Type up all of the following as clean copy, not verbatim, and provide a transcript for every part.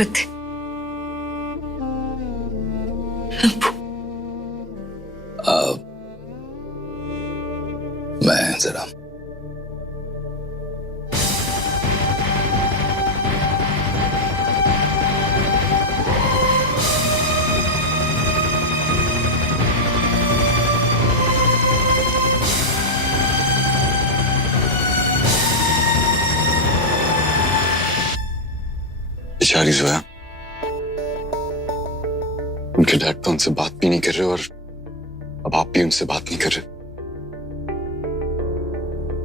खुद। मैं जरा बेचारी जोया, उनके डैड तो उनसे बात भी नहीं कर रहे और अब आप भी उनसे बात नहीं कर रहे।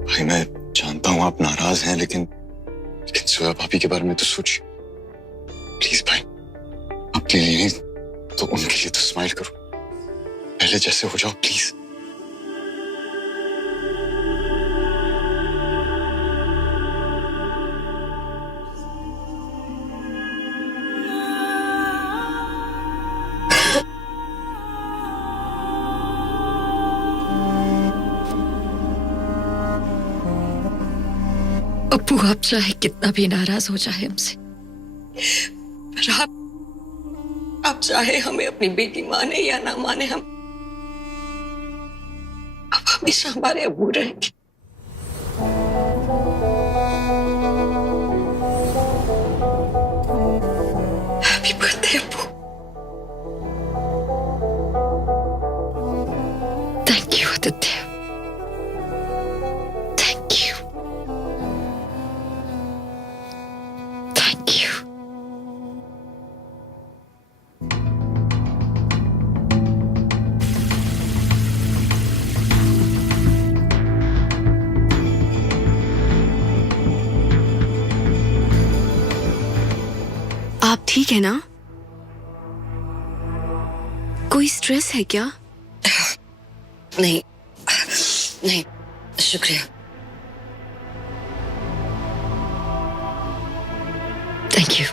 भाई मैं जानता हूं आप नाराज हैं, लेकिन जोया भाभी के बारे में तो सोचिए। प्लीज भाई, अपने लिए नहीं तो उनके लिए तो स्माइल करो, पहले जैसे हो जाओ प्लीज। अप्पू, आप चाहे कितना भी नाराज हो जाए हमसे, पर आप चाहे हमें अपनी बेटी माने या ना माने, हम आप हमेशा हमारे अब्बू रहेंगे। हैप्पी बर्थडे अब्बू। Thank you Aditya, thank you, thank you. आप ठीक है ना? कोई स्ट्रेस है क्या? नहीं नहीं, शुक्रिया। Thank you.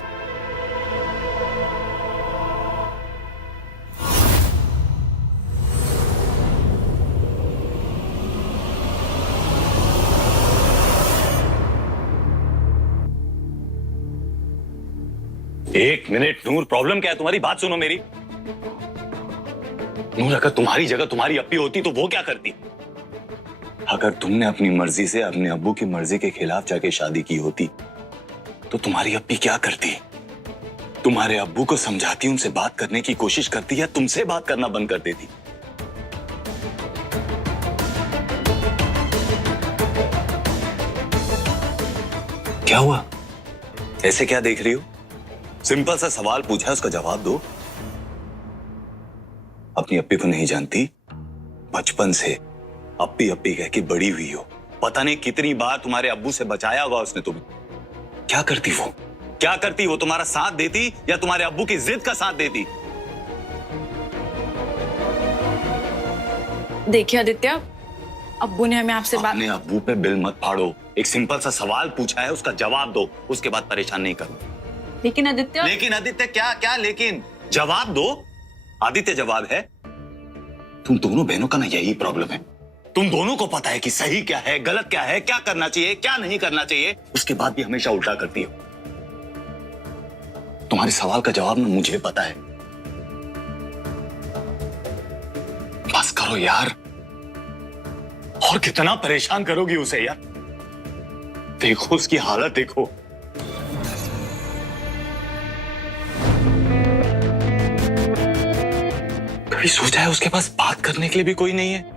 एक मिनट नूर, प्रॉब्लम क्या है तुम्हारी? बात सुनो मेरी। नूर, अगर तुम्हारी जगह तुम्हारी अप्पी होती तो वो क्या करती? अगर तुमने अपनी मर्जी से अपने अब्बू की मर्जी के खिलाफ जाके शादी की होती तो तुम्हारी अप्पी क्या करती? तुम्हारे अब्बू को समझाती, उनसे बात करने की कोशिश करती, या तुमसे बात करना बंद कर देती? क्या हुआ? ऐसे क्या देख रही हो? सिंपल सा सवाल पूछा है, उसका जवाब दो। अपनी अप्पी को नहीं जानती? बचपन से अप्पी अप्पी कह के बड़ी हुई हो, पता नहीं कितनी बार तुम्हारे अब्बू से बचाया होगा उसने तुम्हें। क्या करती वो? क्या करती वो? तुम्हारा साथ देती या तुम्हारे अब्बू की जिद का साथ देती? देखिए आदित्य, अब्बू ने हमें आपसे बात। अपने अब्बू पे बिल मत फाड़ो। एक सिंपल सा सवाल पूछा है, उसका जवाब दो, उसके बाद परेशान नहीं करो। लेकिन आदित्य। लेकिन आदित्य क्या क्या लेकिन? जवाब दो आदित्य। जवाब है, तुम दोनों बहनों का ना यही प्रॉब्लम है। तुम दोनों को पता है कि सही क्या है, गलत क्या है, क्या करना चाहिए, क्या नहीं करना चाहिए, उसके बाद भी हमेशा उल्टा करती हो। तुम्हारे सवाल का जवाब ना मुझे पता है। बस करो यार, और कितना परेशान करोगी उसे यार? देखो उसकी हालत देखो। कभी सोचा है उसके पास बात करने के लिए भी कोई नहीं है?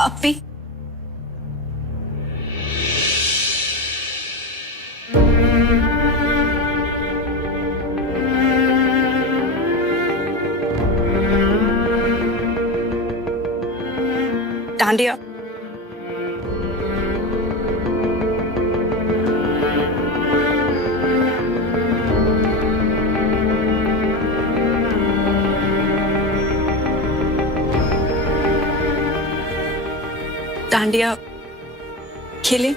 अप्पी, डांडिया। डांडिया खेले।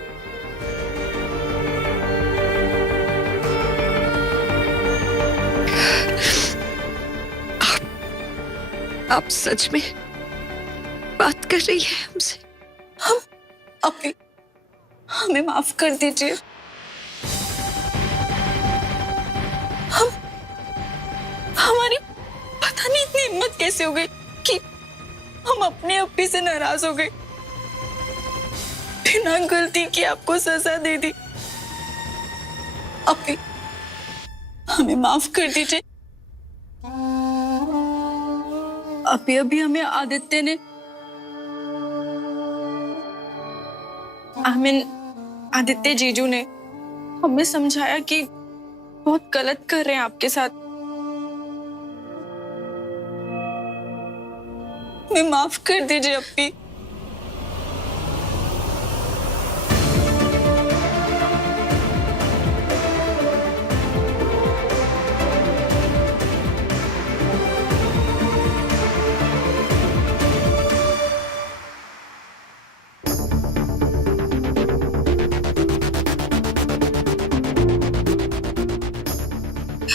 आप सच में बात कर रही है हमसे? हम अपनी हमें माफ कर दीजिए। हम हमारी पता नहीं इतनी हिम्मत कैसे हो गई कि हम अपने अपी से नाराज हो गए, बिना गलती की आपको सजा दे दी। अपी हमें माफ कर दीजिए। अभी हमें आदित्य ने आदित्य जीजू ने हमें समझाया कि बहुत गलत कर रहे हैं आपके साथ। हमें माफ कर दीजिए अपी।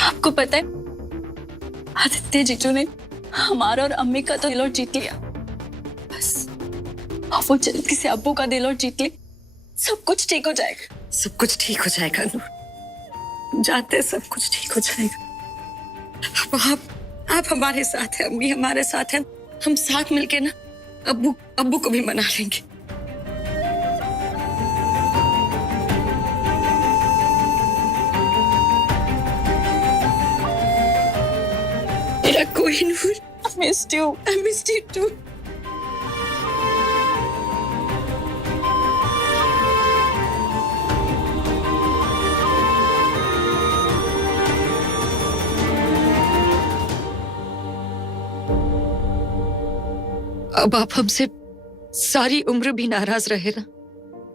आपको पता है आदित्य जीजू ने हमारा और अम्मी का तो दिल और जीत लिया। बस अब वो जल्दी से अब्बू का दिल और जीत ले, सब कुछ ठीक हो जाएगा। सब कुछ ठीक हो जाएगा नूर, जाते हैं, सब कुछ ठीक हो जाएगा। अब आप हमारे साथ हैं, अम्मी हमारे साथ हैं, हम साथ मिलके ना अब्बू को भी मना लेंगे। मेरा कोई नूर, I missed you. I missed you too. अब आप हमसे सारी उम्र भी नाराज रहे ना,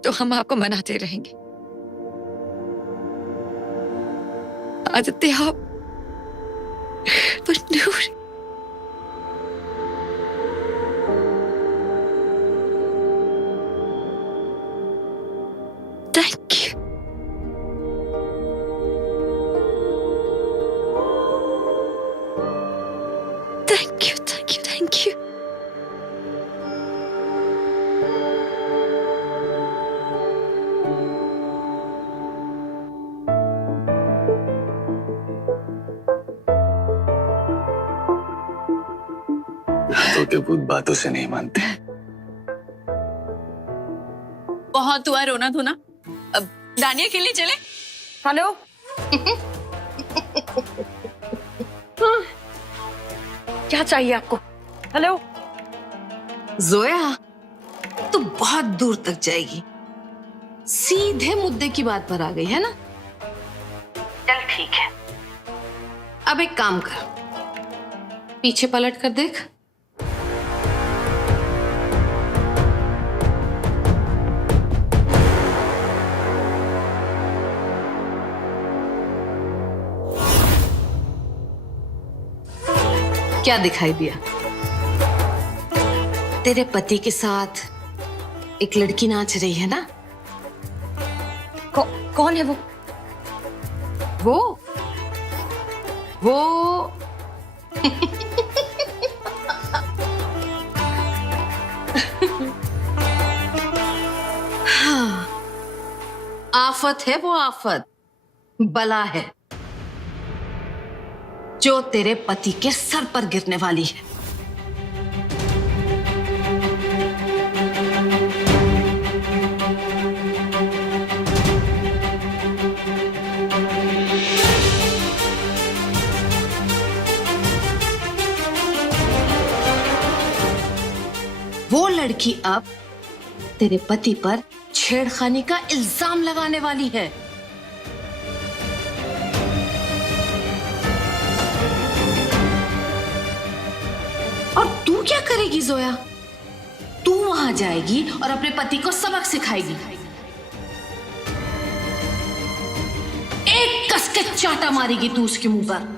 तो हम आपको मनाते रहेंगे। आदित्य आप पर नूर, thank you. Thank you, thank you, thank you. तो के भूत बातों से नहीं मानते। बहुत हुआ रोना धोना, अब दानिया के लिए चले। हेलो क्या चाहिए आपको? हेलो। जोया तो बहुत दूर तक जाएगी, सीधे मुद्दे की बात पर आ गई है ना। चल ठीक है, अब एक काम कर, पीछे पलट कर देख। क्या दिखाई दिया? तेरे पति के साथ एक लड़की नाच रही है ना। कौन है वो? वो हाँ, आफत है, वो आफत, बला है जो तेरे पति के सर पर गिरने वाली है। वो लड़की अब तेरे पति पर छेड़खानी का इल्जाम लगाने वाली है। और तू क्या करेगी जोया? तू वहां जाएगी और अपने पति को सबक सिखाएगी। एक कस के चाटा मारेगी तू उसके मुंह पर।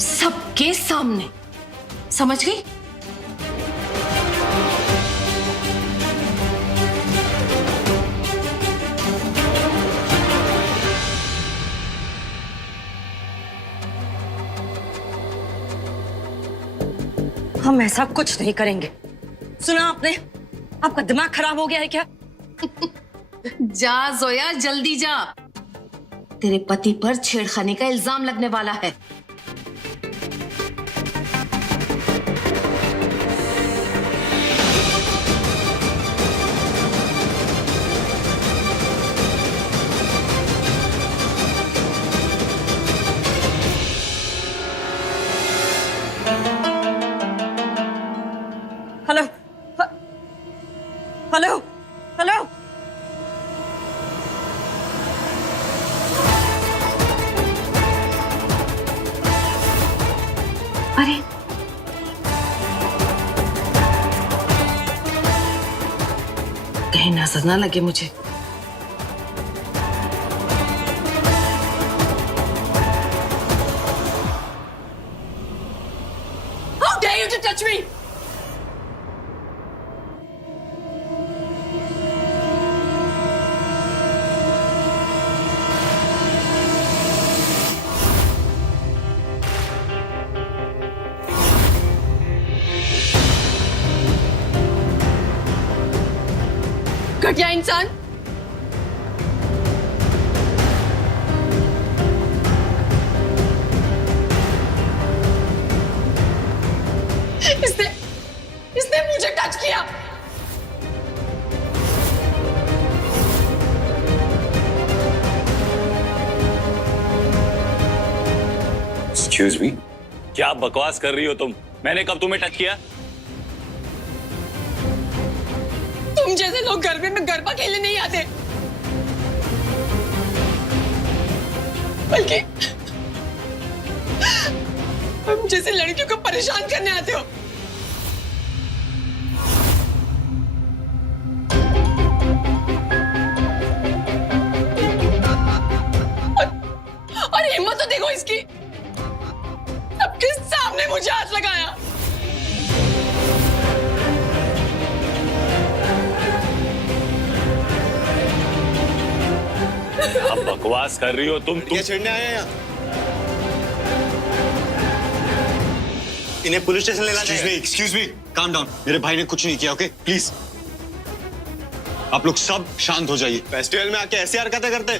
सबके सामने, समझ गई? हम ऐसा कुछ नहीं करेंगे। सुना आपने? आपका दिमाग खराब हो गया है क्या? जा जोया, जल्दी जा। तेरे पति पर छेड़खानी का इल्जाम लगने वाला है। Hello, hello, hello. अरे कहीं नजर ना लगे मुझे। How dare you to touch me? घटिया इंसान। इसने इसने मुझे टच किया। एक्सक्यूज मी, क्या बकवास कर रही हो तुम? मैंने कब तुम्हें टच किया? तुम जैसे लोग गरबे में गरबा खेलने नहीं आते, बल्कि हम जैसे लड़कियों को परेशान करने आते हो। और हिम्मत तो देखो इसकी, सबके सामने मुझे हाथ लगाया। अब बकवास कर रही हो तुम क्या छेड़ने आए हैं यहाँ? इन्हें पुलिस स्टेशन ले जाए। Excuse me, calm down. मेरे भाई ने कुछ नहीं किया, ओके? प्लीज आप लोग सब शांत हो जाइए। फेस्टिवल में आके ऐसी हरकतें करते,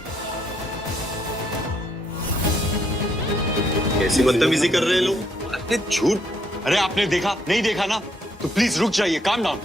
कैसी बदतमीजी कर रहे हैं लोग। अरे झूठ। अरे आपने देखा नहीं देखा ना? तो प्लीज रुक जाइए, काम डाउन।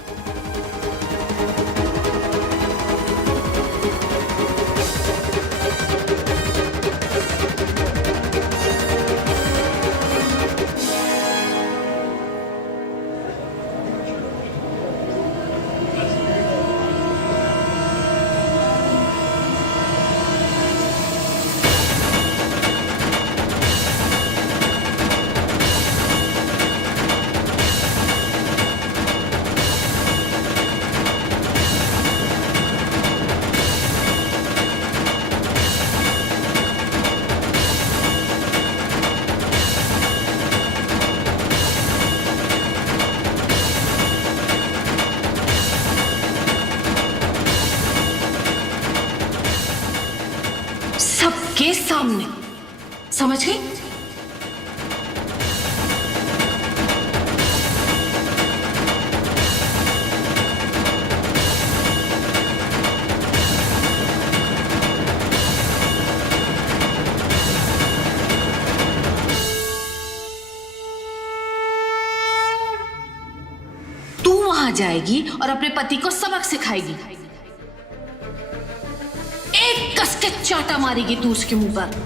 सबके सामने, समझ गई? तू वहां जाएगी और अपने पति को सबक सिखाएगी। एक कस के चाटा मारेगी तू उसके मुंह पर।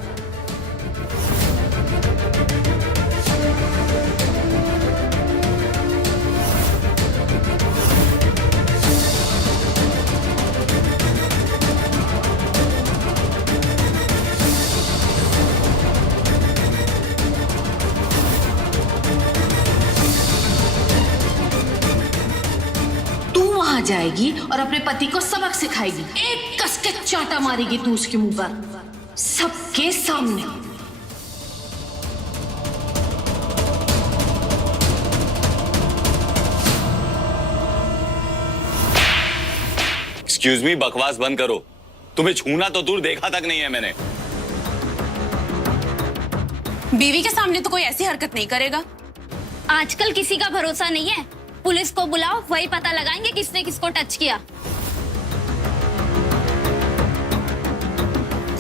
जाएगी और अपने पति को सबक सिखाएगी। एक कस के चांटा मारेगी तू उसके मुंह पर, सबके सामने। एक्सक्यूज मी, बकवास बंद करो। तुम्हें छूना तो दूर देखा तक नहीं है मैंने। बीवी के सामने तो कोई ऐसी हरकत नहीं करेगा। आजकल किसी का भरोसा नहीं है। पुलिस को बुलाओ, वही पता लगाएंगे किसने किसको टच किया।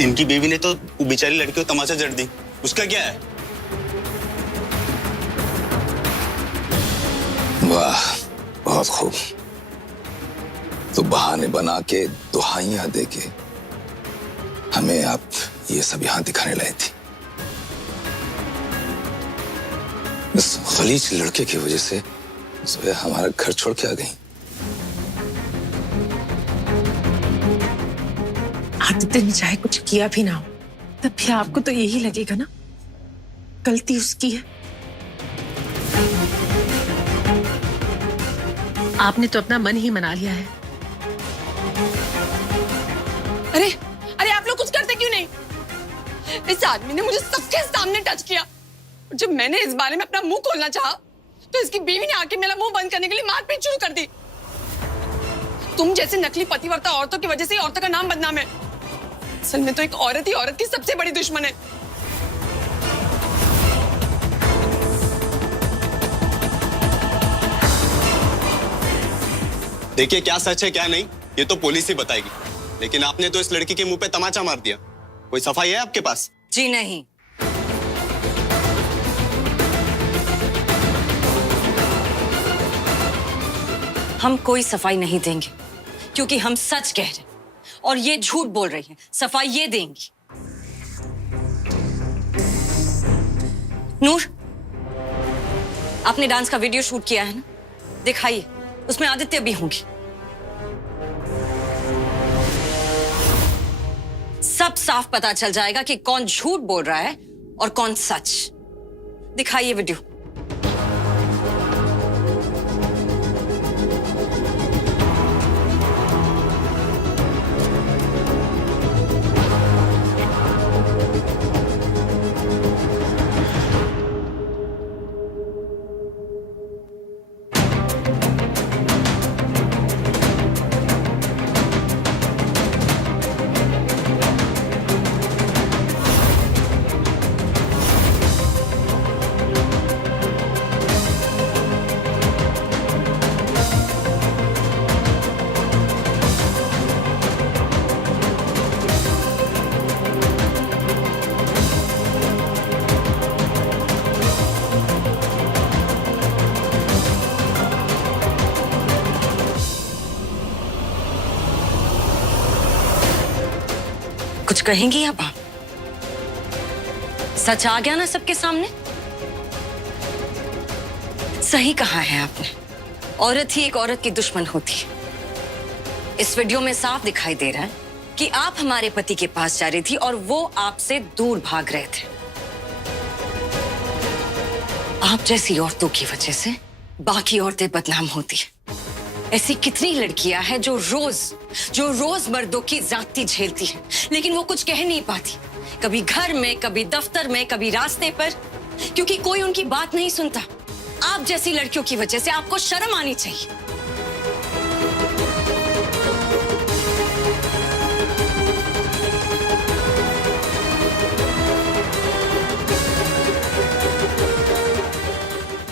इनकी बीवी ने तो बेचारी लड़की को तमाचा जड़ दी, उसका क्या है? वाह, बहुत खूब। तो बहाने बना के, दुहाइयां दे के हमें आप ये सब यहां दिखाने लाए थे। इस खलीज लड़के की वजह से जोया हमारा घर छोड़ के आ गई। आदित्य ने चाहे कुछ किया भी ना हो, तब भी आपको तो यही लगेगा ना गलती उसकी है। आपने तो अपना मन ही मना लिया है। अरे अरे, आप लोग कुछ करते क्यों नहीं? इस आदमी ने मुझे सबके सामने टच किया। जब मैंने इस बारे में अपना मुंह खोलना चाहा, तो इसकी बीवी ने आके मेरा मुंह बंद करने के लिए मारपीट शुरू कर दी। तुम जैसे नकली पतिव्रता औरतों की वजह से औरतों का नाम बदनाम है। असल में तो एक औरत ही औरत की सबसे बड़ी दुश्मन है। देखिए, क्या सच है क्या नहीं ये तो पुलिस ही बताएगी, लेकिन आपने तो इस लड़की के मुंह पे तमाचा मार दिया। कोई सफाई है आपके पास? जी नहीं। हम कोई सफाई नहीं देंगे, क्योंकि हम सच कह रहे हैं और ये झूठ बोल रही है। सफाई ये देंगी। नूर, आपने डांस का वीडियो शूट किया है ना, दिखाइए। उसमें आदित्य भी होंगी। सब साफ पता चल जाएगा कि कौन झूठ बोल रहा है और कौन सच। दिखाइए वीडियो। कुछ कहेंगी अब आप? सच आ गया ना सबके सामने। सही कहा है आपने, औरत ही एक औरत की दुश्मन होती है। इस वीडियो में साफ दिखाई दे रहा है कि आप हमारे पति के पास जा रही थी और वो आपसे दूर भाग रहे थे। आप जैसी औरतों की वजह से बाकी औरतें बदनाम होती हैं। ऐसी कितनी लड़कियां हैं जो रोज मर्दों की जाती झेलती हैं, लेकिन वो कुछ कह नहीं पाती। कभी घर में, कभी दफ्तर में, कभी रास्ते पर, क्योंकि कोई उनकी बात नहीं सुनता। आप जैसी लड़कियों की वजह से आपको शर्म आनी चाहिए।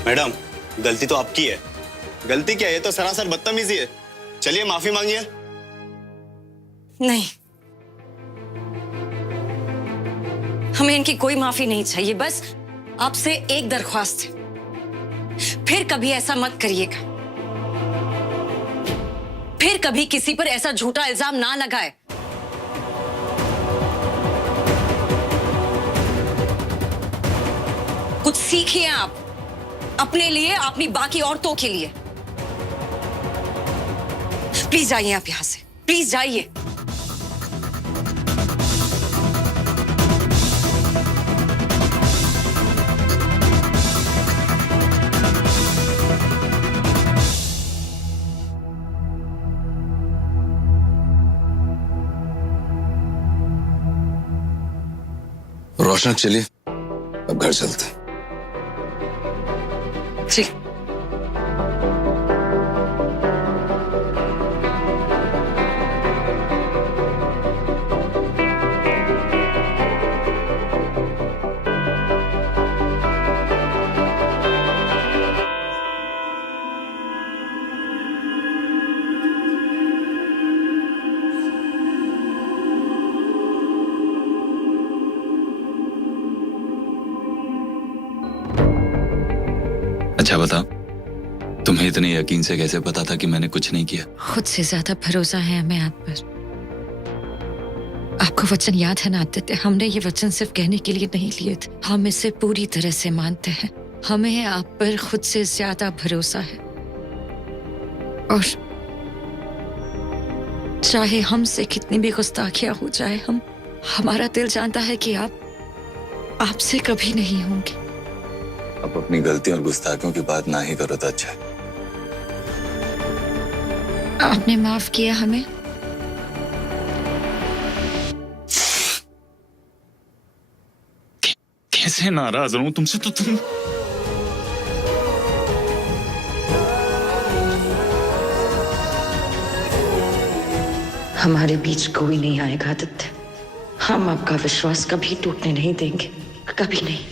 मैडम, गलती तो आपकी है। गलती क्या है? ये तो सरासर बदतमीजी है। चलिए माफी मांगिए। नहीं, हमें इनकी कोई माफी नहीं चाहिए। बस आपसे एक दरख्वास्त है, फिर कभी ऐसा मत करिएगा। फिर कभी किसी पर ऐसा झूठा इल्जाम ना लगाए। कुछ सीखिए आप, अपने लिए, अपनी बाकी औरतों के लिए। प्लीज जाइए आप यहां से, प्लीज जाइए। रोशना चलिए अब घर चलते हैं। जी अच्छा बताओ, तुम्हें इतने यकीन से कैसे पता था कि मैंने कुछ नहीं किया? खुद से ज्यादा भरोसा है हमें आप पर। आपको वचन याद है ना आदित्य, हमने ये वचन सिर्फ कहने के लिए नहीं लिए थे, हम इसे पूरी तरह से मानते हैं। हमें आप पर खुद से ज्यादा भरोसा है और चाहे हमसे कितनी भी गुस्ताखियां हो जाए, हमारा दिल जानता है कि आप आपसे कभी नहीं होंगे। अब अपनी गलतियों और गुस्ताखियों की बात ना ही करो तो अच्छा है। आपने माफ किया हमें? कैसे नाराज रहूं तुमसे? तो तुम हमारे बीच कोई नहीं आएगा आदित्य, हम आपका विश्वास कभी टूटने नहीं देंगे, कभी नहीं।